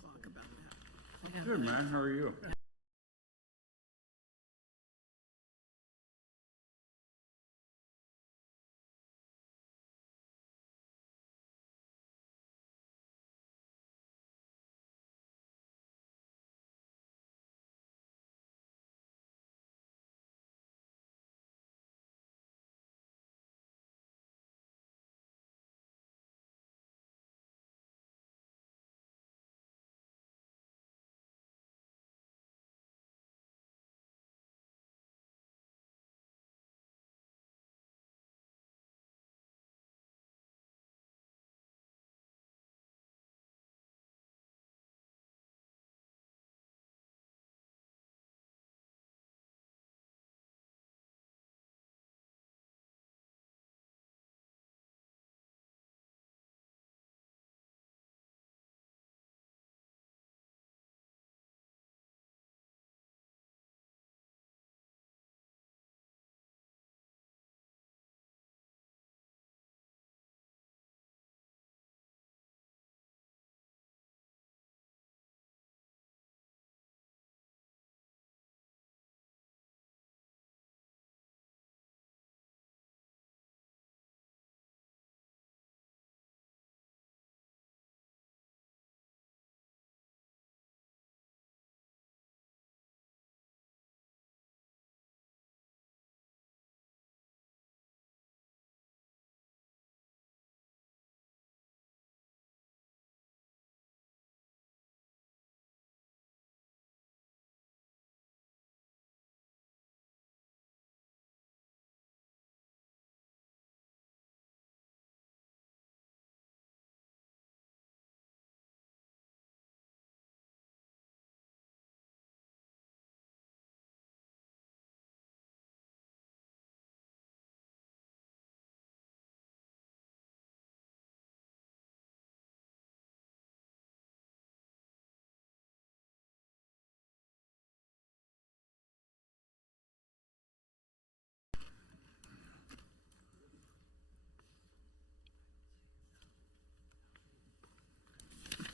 talk about that. Good, man. How are you?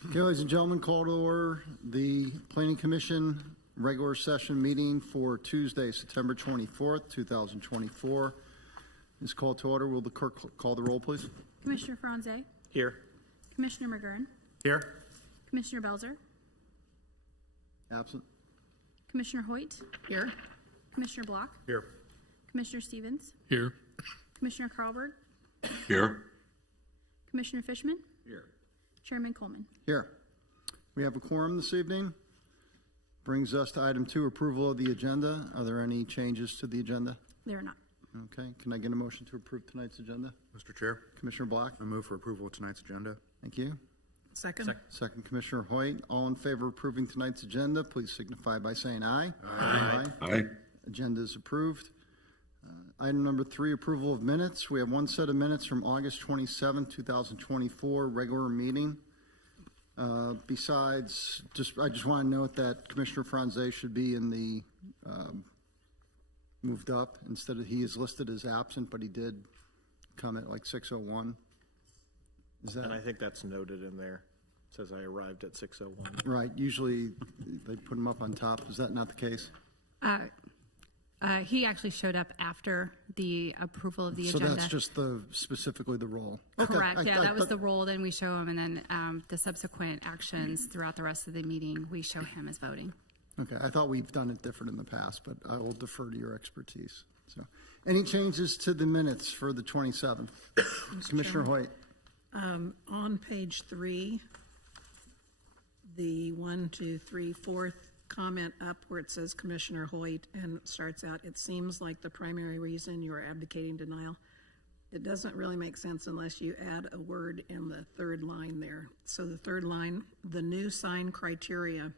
Okay, ladies and gentlemen, call to order the Planning Commission regular session meeting for Tuesday, September 24th, 2024. Is called to order. Will the clerk call the roll, please? Commissioner Franze? Here. Commissioner McGurn? Here. Commissioner Belzer? Absent. Commissioner Hoyt? Here. Commissioner Block? Here. Commissioner Stevens? Here. Commissioner Carlberg? Here. Commissioner Fishman? Here. Chairman Coleman? Here. We have a quorum this evening. Brings us to item 2, approval of the agenda. Are there any changes to the agenda? There are not. Okay. Can I get a motion to approve tonight's agenda? Mr. Chair, Commissioner Block? I move for approval of tonight's agenda. Thank you. Second. Second, Commissioner Hoyt. All in favor of approving tonight's agenda, please signify by saying aye. Aye. Aye. Agenda is approved. Item number 3, approval of minutes. We have one set of minutes from August 27, 2024, regular meeting. Besides, I just want to note that Commissioner Franze should be in the moved up instead of, he is listed as absent, but he did come at like 6:01. Is that And I think that's noted in there. It says I arrived at 6:01. right? Usually they put him up on top. Is that not the case? He actually showed up after the approval of the So agenda. that's just specifically the role. Correct. Okay. Yeah, that was the role. Then we show him, and then the subsequent actions throughout the rest of the meeting, we show him as voting. Okay, I thought we've done it different in the past, but I will defer to your expertise. So, any changes to the minutes for the 27th? Commissioner Hoyt. On page 3, the 1, 2, 3, 4th comment up where it says Commissioner Hoyt and it starts out, it seems like the primary reason you are abdicating denial. It doesn't really make sense unless you add a word in the third line there. So the third line, the new sign criteria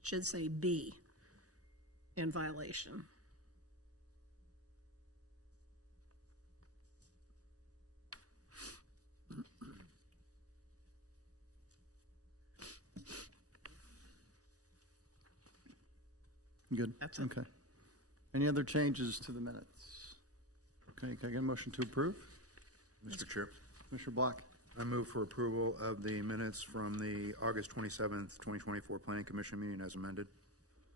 should say B in violation. Good. That's it. Okay. Any other changes to the minutes? Okay, can I get a motion to approve? Mr. Chair, Commissioner Block. I move for approval of the minutes from the August 27th, 2024 Planning Commission meeting as amended.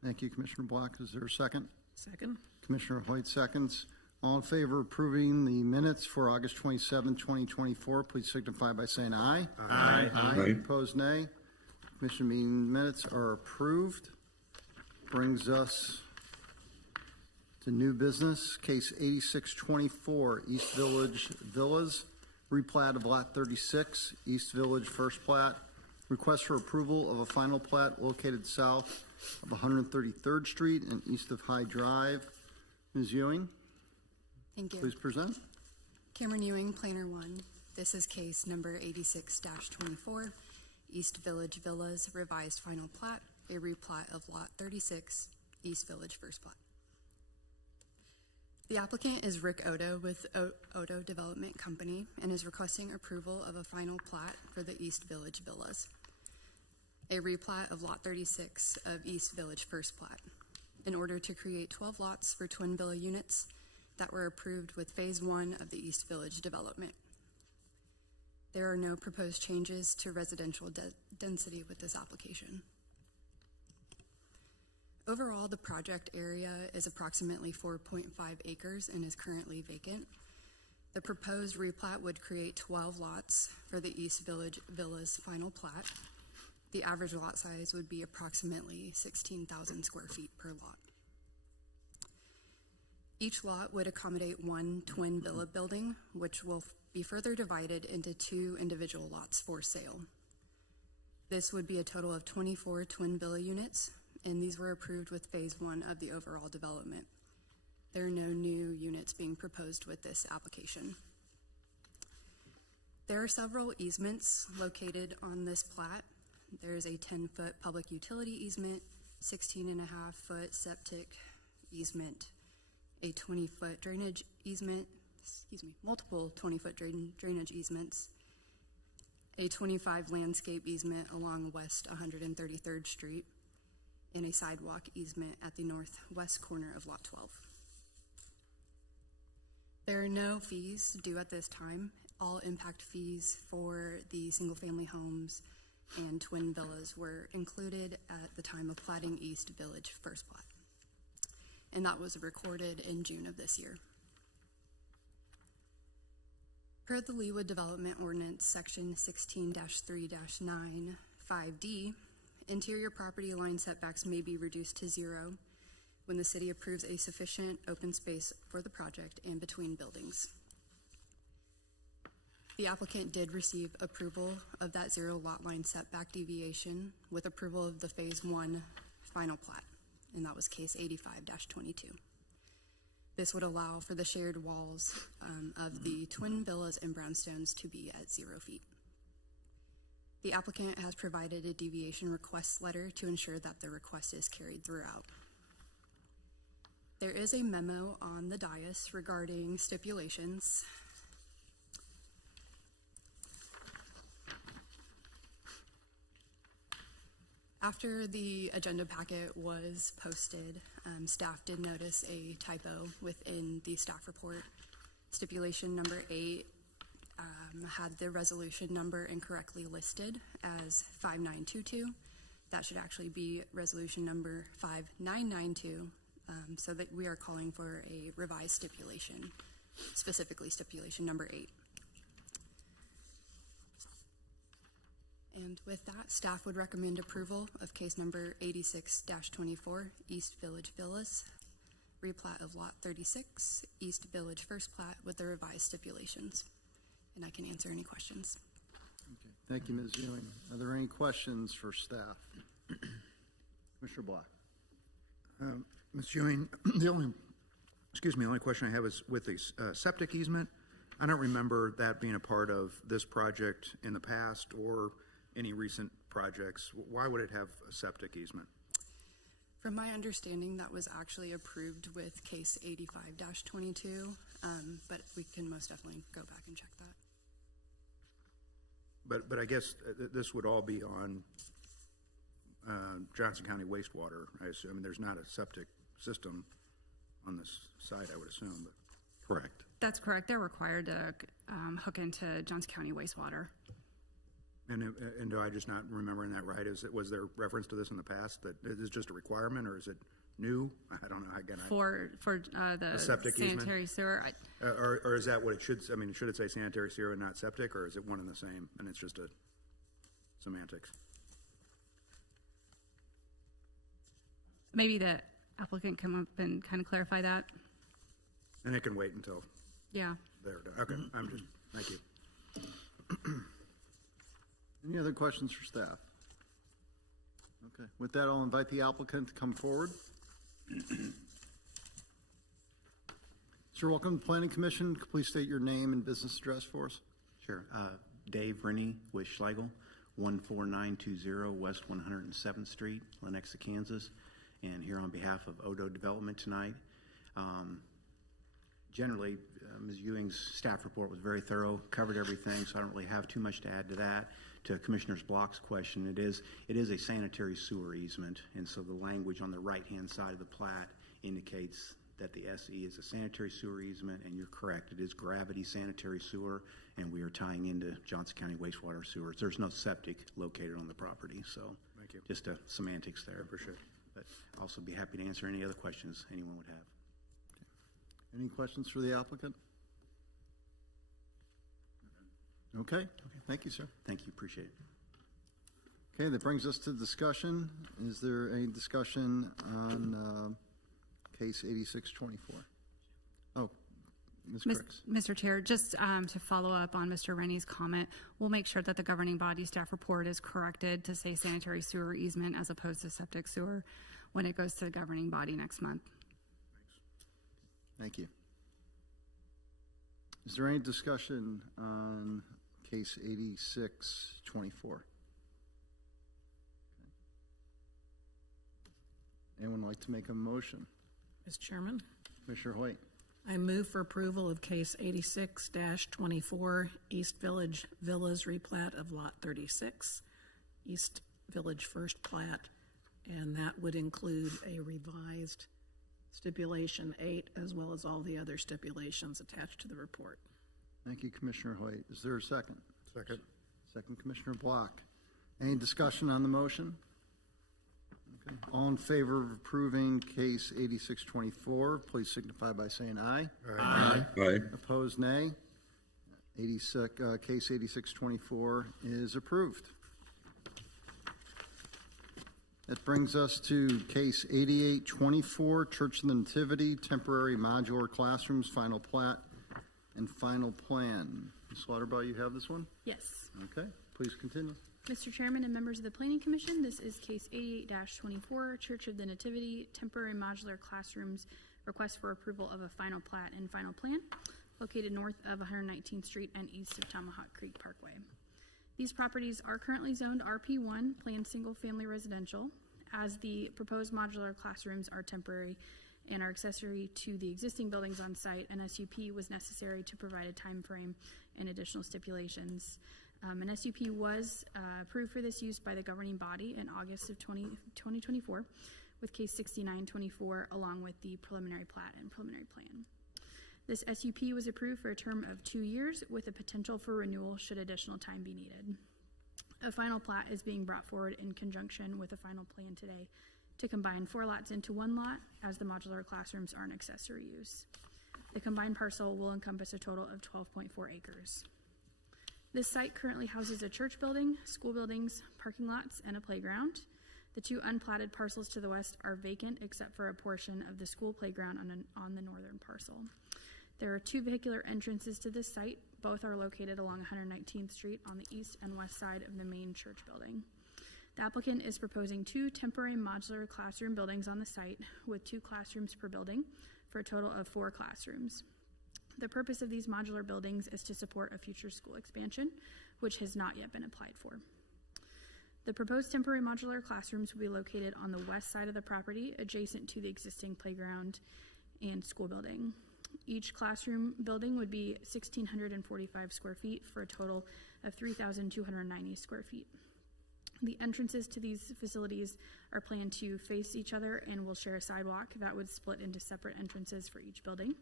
Thank you, Commissioner Black. Is there a second? Second? Commissioner Hoyt seconds. All in favor of approving the minutes for August 27, 2024, please signify by saying aye. Aye. Aye. Opposed, nay. Commission meeting minutes are approved. Brings us to new business, case 8624, East Village Villas, replat of Lot 36, East Village First Plat. Request for approval of a final plat located south of 133rd Street and east of High Drive. Ms. Ewing, Thank you. please present. Cameron Ewing, Planner 1. This is case number 86-24, East Village Villas, revised final plat, a replat of Lot 36, East Village First Plat. The applicant is Rick Odo with Odo Development Company and is requesting approval of a final plat for the East Village Villas, a replat of Lot 36 of East Village First Plat, in order to create 12 lots for twin villa units that were approved with Phase 1 of the East Village development. There are no proposed changes to residential density with this application. Overall, the project area is approximately 4.5 acres and is currently vacant. The proposed replat would create 12 lots for the East Village Villas final plat. The average lot size would be approximately 16,000 square feet per lot. Each lot would accommodate one twin villa building, which will be further divided into 2 individual lots for sale. This would be a total of 24 twin villa units, and these were approved with Phase 1 of the overall development. There are no new units being proposed with this application. There are several easements located on this plat. There is a 10-foot public utility easement, 16.5-foot septic easement, a 20-foot drainage easement, multiple 20-foot drainage easements, a 25 landscape easement along West 133rd Street, and a sidewalk easement at the northwest corner of Lot 12. There are no fees due at this time. All impact fees for the single-family homes and twin villas were included at the time of platting East Village First Plat, and that was recorded in June of this year. Per the Leawood Development Ordinance, Section 16-3-9, 5D, interior property line setbacks may be reduced to 0 when the city approves a sufficient open space for the project and between buildings. The applicant did receive approval of that 0 lot line setback deviation with approval of the Phase 1 final plat, and that was case 85-22. This would allow for the shared walls of the twin villas and brownstones to be at 0 feet. The applicant has provided a deviation request letter to ensure that the request is carried throughout. There is a memo on the dais regarding stipulations. After the agenda packet was posted, staff did notice a typo within the staff report. Stipulation number 8 had the resolution number incorrectly listed as 5922. That should actually be resolution number 5992, so that we are calling for a revised stipulation, specifically stipulation number 8. And with that, staff would recommend approval of case number 86-24, East Village Villas, replat of Lot 36, East Village First Plat with the revised stipulations. And I can answer any questions. Okay. Thank you, Ms. Ewing. Are there any questions for staff? Commissioner Black. Ms. Ewing, the only question I have is with the septic easement. I don't remember that being a part of this project in the past or any recent projects. Why would it have a septic easement? From my understanding, that was actually approved with case 85-22, but we can most definitely go back and check that. But I guess this would all be on Johnson County wastewater, I assume. I mean, there's not a septic system on this site, I would assume. But. Correct. That's correct. They're required to hook into Johnson County wastewater. And do I just not remembering that right? Was there reference to this in the past, that it is just a requirement, or is it new? I don't know. Again, For the septic easement? sanitary sewer. or is that what it should, I mean, should it say sanitary sewer and not septic, or is it one and the same, and it's just a semantics? Maybe the applicant come up and kind of clarify that. And it can wait until Yeah. they're done. Okay, thank you. Any other questions for staff? Okay, with that, I'll invite the applicant to come forward. Sir, welcome to the Planning Commission. Please state your name and business address for us. Sure. Dave Rennie with Schlegel, 14920 West 107th Street, Lenexa, Kansas. And here on behalf of Odo Development tonight. Generally, Ms. Ewing's staff report was very thorough, covered everything, so I don't really have too much to add to that. To Commissioner Block's question, it is a sanitary sewer easement, and so the language on the right-hand side of the plat indicates that the SE is a sanitary sewer easement, and you're correct, it is gravity sanitary sewer, and we are tying into Johnson County wastewater sewers. There's no septic located on the property, so Thank you. just a semantics there. Appreciate it. But I'll also be happy to answer any other questions anyone would have. Any questions for the applicant? Okay, thank you, sir. Thank you, appreciate it. Okay, that brings us to discussion. Is there any discussion on case 8624? Oh, Ms. Cricks. Mr. Chair, just to follow up on Mr. Rennie's comment, we'll make sure that the governing body staff report is corrected to say sanitary sewer easement as opposed to septic sewer when it goes to the governing body next month. Thank you. Is there any discussion on case 8624? Anyone like to make a motion? Mr. Chairman, Commissioner Hoyt. I move for approval of case 86-24, East Village Villas replat of Lot 36, East Village First Plat, and that would include a revised stipulation 8 as well as all the other stipulations attached to the report. Thank you, Commissioner Hoyt. Is there a second? Second. Second, Commissioner Block. Any discussion on the motion? Okay. All in favor of approving case 8624, please signify by saying aye. Aye. Aye. Opposed, nay. Case 8624 is approved. That brings us to case 8824, Church of the Nativity, temporary modular classrooms, final plat and final plan. Ms. Lauterbach, you have this one? Yes. Okay, please continue. Mr. Chairman and members of the Planning Commission, this is case 88-24, Church of the Nativity, temporary modular classrooms, request for approval of a final plat and final plan, located north of 119th Street and east of Tomahawk Creek Parkway. These properties are currently zoned RP1, planned single-family residential, as the proposed modular classrooms are temporary and are accessory to the existing buildings on site. An SUP was necessary to provide a time frame and additional stipulations. An SUP was approved for this use by the governing body in August of 2024 with case 6924, along with the preliminary plat and preliminary plan. This SUP was approved for a term of 2 years with a potential for renewal should additional time be needed. A final plat is being brought forward in conjunction with a final plan today to combine 4 lots into 1 lot, as the modular classrooms are an accessory use. The combined parcel will encompass a total of 12.4 acres. This site currently houses a church building, school buildings, parking lots, and a playground. The 2 unplatted parcels to the west are vacant except for a portion of the school playground on the northern parcel. There are 2 vehicular entrances to this site. Both are located along 119th Street on the east and west side of the main church building. The applicant is proposing 2 temporary modular classroom buildings on the site with 2 classrooms per building for a total of 4 classrooms. The purpose of these modular buildings is to support a future school expansion, which has not yet been applied for. The proposed temporary modular classrooms will be located on the west side of the property, adjacent to the existing playground and school building. Each classroom building would be 1,645 square feet for a total of 3,290 square feet. The entrances to these facilities are planned to face each other and will share a sidewalk that would split into separate entrances for each building.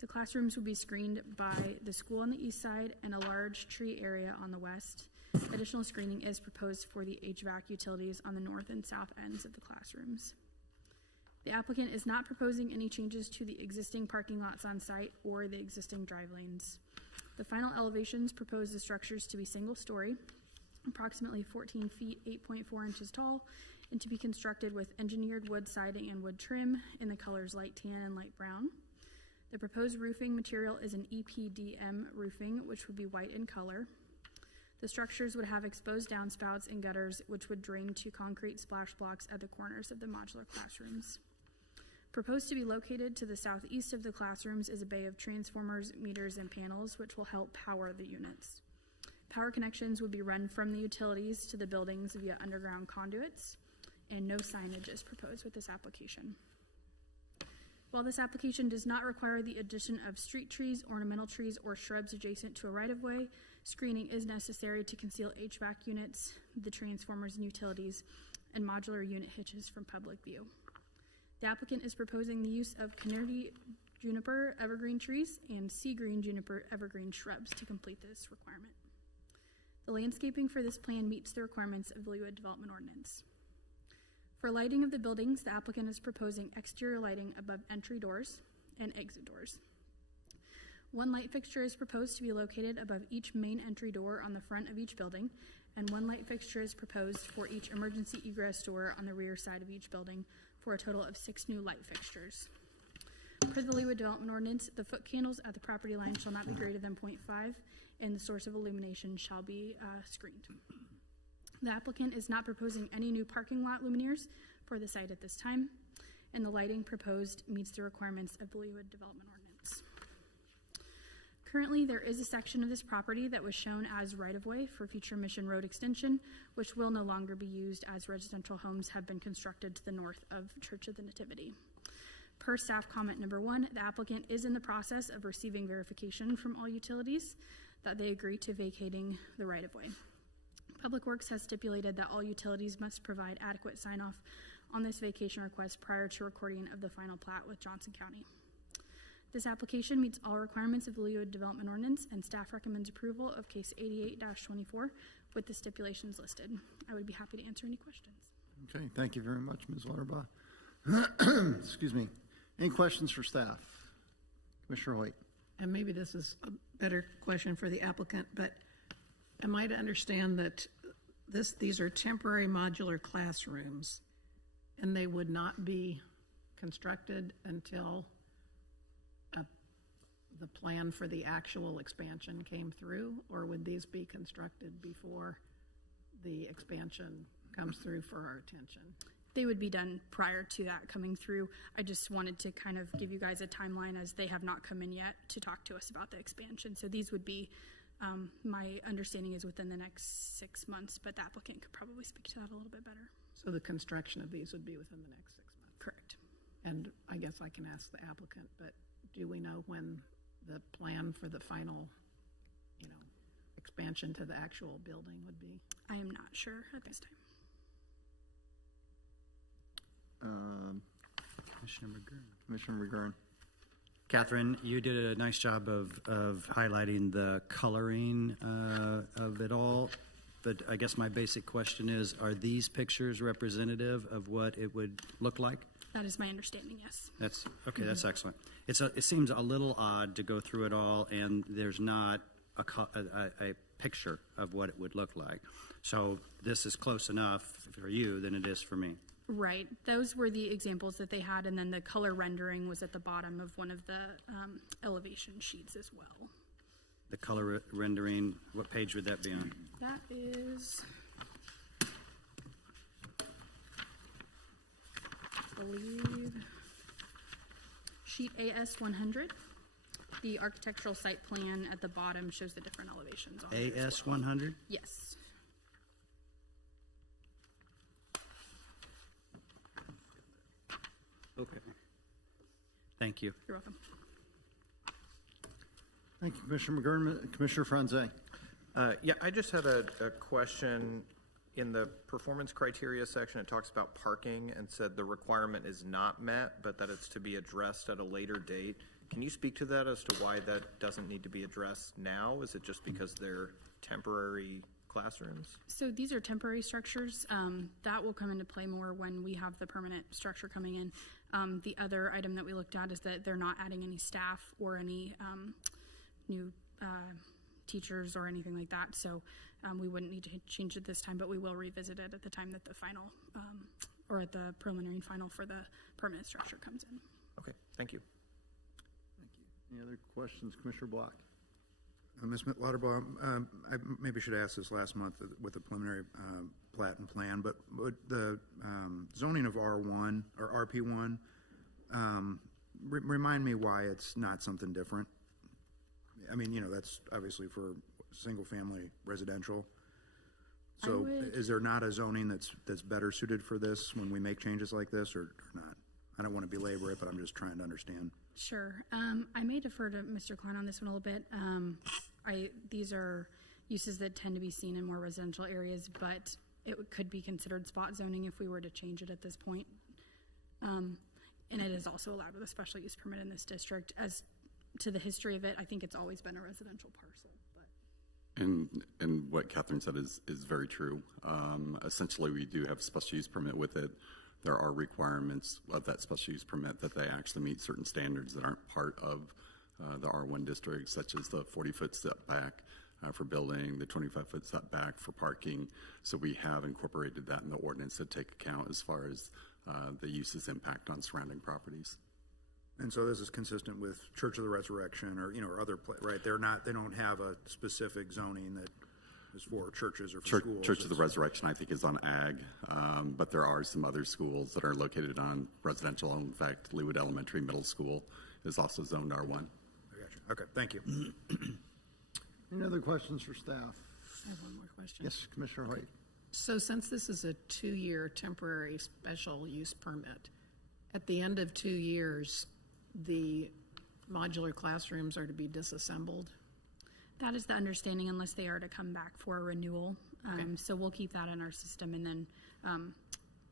The classrooms would be screened by the school on the east side and a large tree area on the west. Additional screening is proposed for the HVAC utilities on the north and south ends of the classrooms. The applicant is not proposing any changes to the existing parking lots on site or the existing drive lanes. The final elevations propose the structures to be single-story, approximately 14 feet, 8.4 inches tall, and to be constructed with engineered wood siding and wood trim in the colors light tan and light brown. The proposed roofing material is an EPDM roofing, which would be white in color. The structures would have exposed downspouts and gutters, which would drain to concrete splash blocks at the corners of the modular classrooms. Proposed to be located to the southeast of the classrooms is a bay of transformers, meters, and panels, which will help power the units. Power connections would be run from the utilities to the buildings via underground conduits, and no signage is proposed with this application. While this application does not require the addition of street trees, ornamental trees, or shrubs adjacent to a right-of-way, screening is necessary to conceal HVAC units, the transformers and utilities, and modular unit hitches from public view. The applicant is proposing the use of Canary juniper evergreen trees and sea green juniper evergreen shrubs to complete this requirement. The landscaping for this plan meets the requirements of the Leawood Development Ordinance. For lighting of the buildings, the applicant is proposing exterior lighting above entry doors and exit doors. One light fixture is proposed to be located above each main entry door on the front of each building, and one light fixture is proposed for each emergency egress door on the rear side of each building, for a total of 6 new light fixtures. Per the Leawood Development Ordinance, the foot candles at the property line shall not be greater than 0.5, and the source of illumination shall be screened. The applicant is not proposing any new parking lot luminaires for the site at this time, and the lighting proposed meets the requirements of the Leawood Development Ordinance. Currently, there is a section of this property that was shown as right-of-way for future Mission Road extension, which will no longer be used as residential homes have been constructed to the north of Church of the Nativity. Per staff comment number 1, the applicant is in the process of receiving verification from all utilities that they agree to vacating the right-of-way. Public Works has stipulated that all utilities must provide adequate sign-off on this vacation request prior to recording of the final plat with Johnson County. This application meets all requirements of the Leawood Development Ordinance, and staff recommends approval of case 88-24 with the stipulations listed. I would be happy to answer any questions. Okay, thank you very much, Ms. Lauterbach. Excuse me. Any questions for staff? Commissioner Hoyt. And maybe this is a better question for the applicant, but am I to understand that these are temporary modular classrooms and they would not be constructed until the plan for the actual expansion came through, or would these be constructed before the expansion comes through for our attention? They would be done prior to that coming through. I just wanted to kind of give you guys a timeline, as they have not come in yet to talk to us about the expansion. So these would be, my understanding is within the next 6 months, but the applicant could probably speak to that a little bit better. So the construction of these would be within the next 6 months? Correct. And I guess I can ask the applicant, but do we know when the plan for the final, expansion to the actual building would be? I am not sure at this time. Commissioner McGurn. Catherine, you did a nice job of highlighting the coloring of it all, but I guess my basic question is, are these pictures representative of what it would look like? That is my understanding, yes. That's okay. That's excellent. It seems a little odd to go through it all and there's not a picture of what it would look like. So this is close enough for you than it is for me. Right. Those were the examples that they had, and then the color rendering was at the bottom of one of the elevation sheets as well. The color rendering, what page would that be on? That is, I believe, sheet AS 100. The architectural site plan at the bottom shows the different elevations on it. AS 100? Yes. Okay. Thank you. You're welcome. Thank you, Commissioner McGurn. Commissioner Franze. Yeah, I just had a question. In the performance criteria section, it talks about parking and said the requirement is not met, but that it's to be addressed at a later date. Can you speak to that as to why that doesn't need to be addressed now? Is it just because they're temporary classrooms? So these are temporary structures. That will come into play more when we have the permanent structure coming in. The other item that we looked at is that they're not adding any staff or any new teachers or anything like that. So we wouldn't need to change it this time, but we will revisit it at the time that the final or at the preliminary and final for the permanent structure comes in. Okay, thank you. Any other questions, Commissioner Block? Ms. Lauterbaugh, I maybe should ask this last month with the preliminary plat and plan, but would the zoning of R1 or RP1, remind me why it's not something different? I mean, you know, that's obviously for single-family residential. So is there not a zoning that's better suited for this when we make changes like this, or not? I don't want to belabor it, but I'm just trying to understand. Sure. I may defer to Mr. Klein on this one a little bit. These are uses that tend to be seen in more residential areas, but it could be considered spot zoning if we were to change it at this point. And it is also allowed with a special use permit in this district. As to the history of it, I think it's always been a residential parcel. But. And what Catherine said is very true. Essentially, we do have a special use permit with it. There are requirements of that special use permit that they actually meet certain standards that aren't part of the R1 district, such as the 40-foot setback for building, the 25-foot setback for parking. So we have incorporated that in the ordinance to take account as far as the use's impact on surrounding properties. And so this is consistent with Church of the Resurrection or, you know, or other, right? They don't have a specific zoning that is for churches or for schools. Church of the Resurrection, I think, is on ag, but there are some other schools that are located on residential. In fact, Leawood Elementary Middle School is also zoned R1. I got you. Okay, thank you. Any other questions for staff? I have one more question. Yes, Commissioner Hoyt. So since this is a 2-year temporary special use permit, at the end of 2 years, the modular classrooms are to be disassembled? That is the understanding unless they are to come back for a renewal. So we'll keep that in our system and then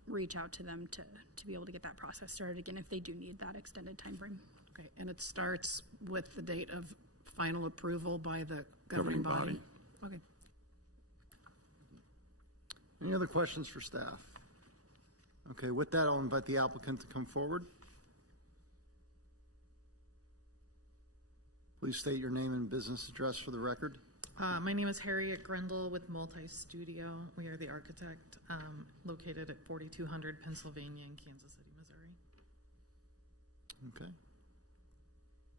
reach out to them to be able to get that process started again if they do need that extended time frame. Okay, and it starts with the date of final approval by the governing body? Okay. Any other questions for staff? Okay, with that, I'll invite the applicant to come forward. Please state your name and business address for the record. My name is Harriet Grindle with Multi-Studio. We are the architect located at 4200 Pennsylvania in Kansas City, Missouri. Okay.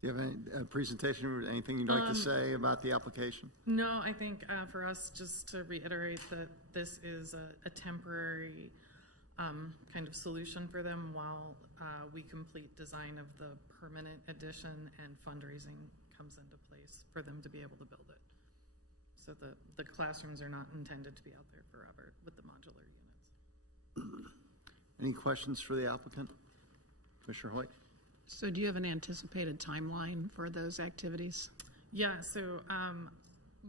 Do you have any presentation or anything you'd like to say about the application? No, I think for us, just to reiterate that this is a temporary kind of solution for them while we complete design of the permanent addition and fundraising comes into place for them to be able to build it. So the classrooms are not intended to be out there forever with the modular units. Any questions for the applicant? Commissioner Hoyt? So do you have an anticipated timeline for those activities? Yeah, so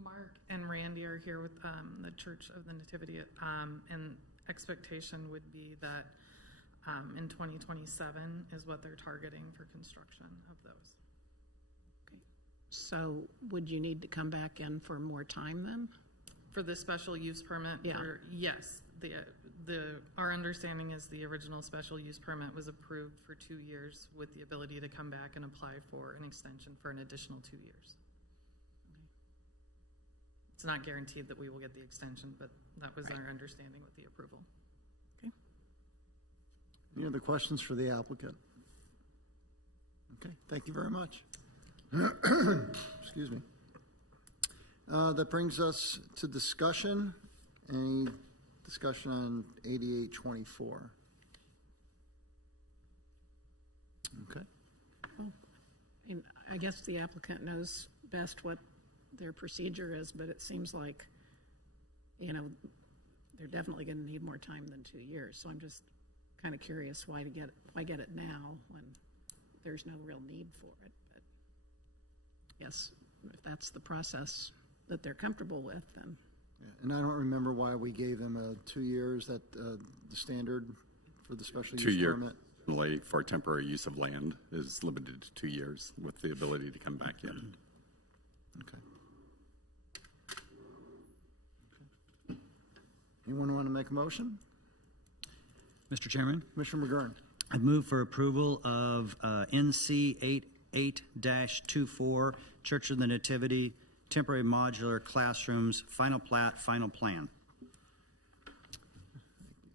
Mark and Randy are here with the Church of the Nativity, and expectation would be that in 2027 is what they're targeting for construction of those. Okay. So would you need to come back in for more time then? For the special use permit? Yeah. Yes. Our understanding is the original special use permit was approved for 2 years with the ability to come back and apply for an extension for an additional 2 years. Okay. It's not guaranteed that we will get the extension, but that was our understanding with the approval. Okay. Any other questions for the applicant? Okay, thank you very much. Excuse me. That brings us to discussion. Any discussion on 8824? Okay. Well, I guess the applicant knows best what their procedure is, but it seems like, you know, they're definitely going to need more time than 2 years. So I'm just kind of curious why get it now when there's no real need for it. But yes, if that's the process that they're comfortable with, then. Yeah, and I don't remember why we gave them 2 years, that the standard for the special use permit. For temporary use of land is limited to 2 years with the ability to come back in. Okay. Anyone want to make a motion? Mr. Chairman, Commissioner McGurn. I move for approval of NC 88-24, Church of the Nativity, temporary modular classrooms, final plat, final plan.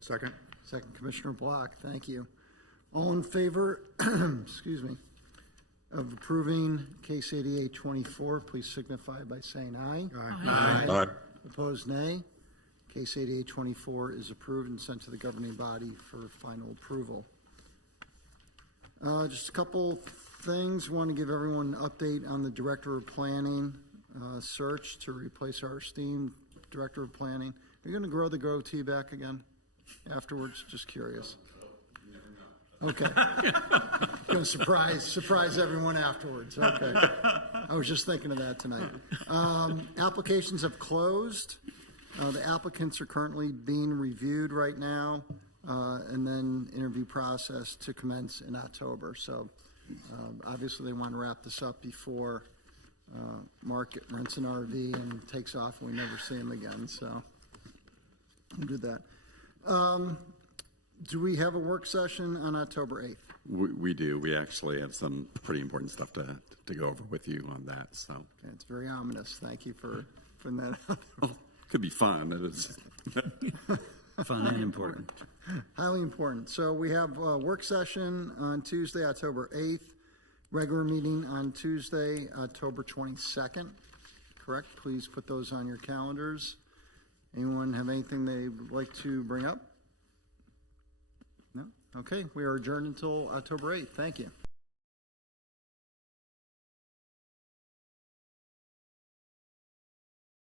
Second? Second, Commissioner Block. Thank you. All in favor, excuse me, of approving case 8824, please signify by saying aye. Aye. Opposed, nay. Case 8824 is approved and sent to the governing body for final approval. Just a couple things. Want to give everyone an update on the Director of Planning search to replace our esteemed Director of Planning. Are you going to grow the goatee back again afterwards? Just curious. Okay. Going to surprise everyone afterwards. Okay. I was just thinking of that tonight. Applications have closed. The applicants are currently being reviewed right now, and then interview process to commence in October. So obviously they want to wrap this up before Mark rents an RV and takes off and we never see him again. So we'll do that. Do we have a work session on October 8th? We do. We actually have some pretty important stuff to go over with you on that. So Okay, it's very ominous. Thank you for putting that out. could be fun. It is. Fun and important. Highly important. So we have a work session on Tuesday, October 8th, regular meeting on Tuesday, October 22nd. Correct? Please put those on your calendars. Anyone have anything they would like to bring up? No? Okay, we are adjourned until October 8th. Thank you.